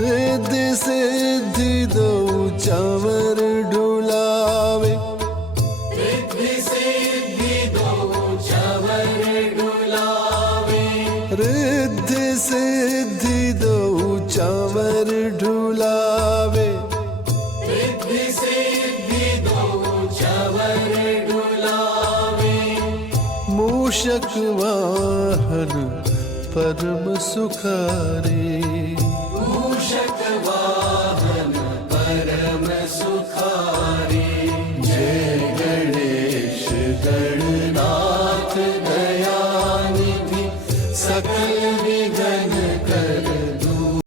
रिद्धि सिद्धि दो चावर ढुलावे, रिद्धि सिद्धि दो चावर ढुलावे, रिद्धि सिद्धि दो चावर ढुलावे, रिद्धि सिद्धि दो चावर ढुलावे। मूषक वाहन परम सुखारी,